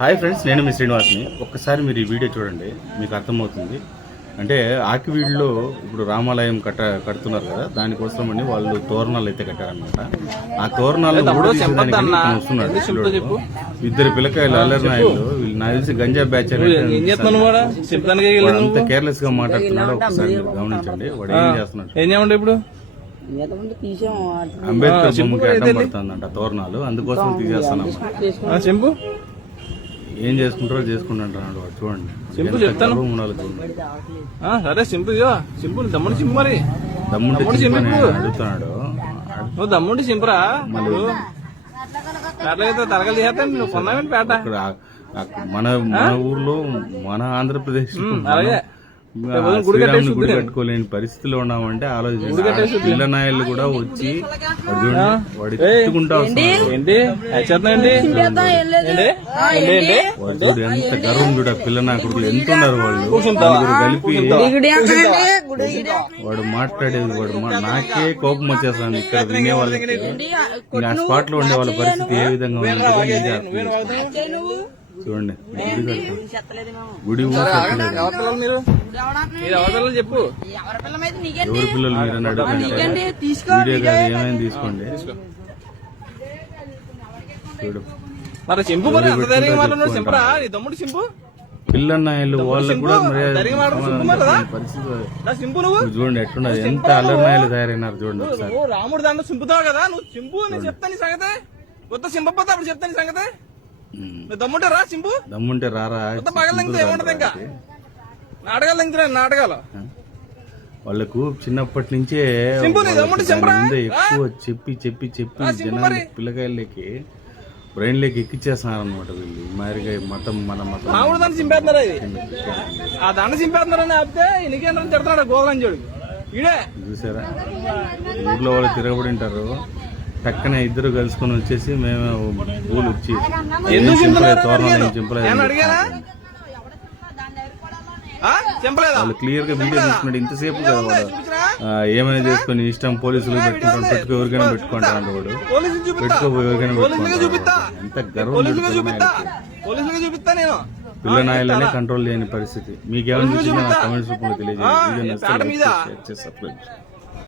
Hi friends, నేను మీ శ్రీనివాస్ని. ఒక్కసారి మీరు ఈ వీడియో చూడండి, మీకు అర్థమవుతుంది. అంటే ఆకివీడులో ఇప్పుడు రామాలయం కడుతున్నారు కదా, దానికోసం అని వాళ్ళు తోరణాలు అయితే కట్టారనమాట. ఆ తోరణాలను కూడా తీసేదానికి వస్తున్నాడు. ఇద్దరు పిల్లకాయలు అల్లరి నాయలు, వీళ్ళు నాకు తెలిసి గంజా బ్యాచ్ అంత కేర్లెస్ గా మాట్లాడుతున్నాడు. ఒకసారి గమనించండి, వాడు ఏం చేస్తున్నాడు. ఇప్పుడు అంబేద్కర్ బొమ్మకి అడ్డం పడుతుందంట తోరణాలు, అందుకోసం తీసేస్తున్నాం. చెంపు ఏం చేసుకుంటారో చేసుకుంటాడు వాడు. చూడండి, సింపుల్ చెప్తాను. సరే సింపుల్ సింపుల్ దమ్ముడి సింపు, మరి దమ్ముంటే అడుగుతున్నాడు. నువ్వు దమ్ముండి సింపురా. అట్లయితే తరగలు తీసేస్తాను. నువ్వు కొన్నామని పేట మన ఊర్లో మన ఆంధ్రప్రదేశ్ అలాగే గుడి కట్టుకోలేని పరిస్థితిలో ఉన్నామంటే ఆలోచించి పిల్ల నాయలు కూడా వచ్చి వాడు తిట్టుకుంటా వస్తున్నాడు. చూడు ఎంత గర్వం, చూడ పిల్ల నా కొడుకులు ఎంత ఉన్నారు వాళ్ళు కలిపి. వాడు మాట్లాడేది నాకే కోపం వచ్చేస్తాను. ఇక్కడ వినే వాళ్ళకి ఆ స్పాట్ లో ఉండే వాళ్ళ పరిస్థితి ఏ విధంగా ఉంటుందో చూడండి. గుడి చెప్పు. ఎవరి పిల్లలు మీరని అడుగుతుంటే వీడియో కాదు, ఏమైనా తీసుకోండి. చూడు, మరి సింపు సింపరా తమ్ముడు సింపు. పిల్లన్నాయలు వాళ్ళకు కూడా పరిస్థితి చూడండి ఎట్లున్నది, ఎంత అల్లరినాయలు తయారైనారు చూడండి ఒకసారి. రాముడు దాంట్లో సింపుతావు కదా, నువ్వు సింపు నేను చెప్తాను సంగతే. కొత్త సింపపోతే అప్పుడు చెప్తాను సంగతే. దమ్ముంటే రా సింపు, దమ్ముంటే రారా. ఏముంటది ఇంకా నాటకాలు ఇంకా నాటకాలు. వాళ్ళకు చిన్నప్పటి నుంచే ఎక్కువ చెప్పి చెప్పి చెప్పి జనాలు పిల్లకాయలకి బ్రెయిన్ లేకి ఎక్కిచ్చేస్తున్నారు అనమాట వీళ్ళు. మారిగా మతం మన మతం రాముడు దాన్ని చింపేస్తున్నారు. అది ఆ దండ చింపేస్తున్నారని ఆపితే నీకేంటని తిడతాడు గోదాని చూడు. ఈడే చూసారా, ఊర్లో వాళ్ళు తిరగబడి ఉంటారు. పక్కన ఇద్దరు కలుసుకొని వచ్చేసి మేము పూలు వచ్చి తోరణాలు చింపలేదు. వాళ్ళు క్లియర్ గా వీడియో తీసుకున్నాడు. ఇంతసేపు కదా వాడు ఏమైనా చేసుకుని ఇష్టం పోలీసులు పెట్టుకుంటాడు, పెట్టుకో ఎవరికైనా పెట్టుకుంటాడు వాడు, పెట్టుకోబోయి ఎవరికైనా పెట్టుకుంటాడు. ఎంత గర్వం పిల్ల నాయలనే కంట్రోల్ చేయని పరిస్థితి. మీకేమైనా చూసినా కమెంట్స్ రూపంలో తెలియజేయండి. వీడియో నచ్చితే లైక్ చేసి సబ్స్క్రైబ్.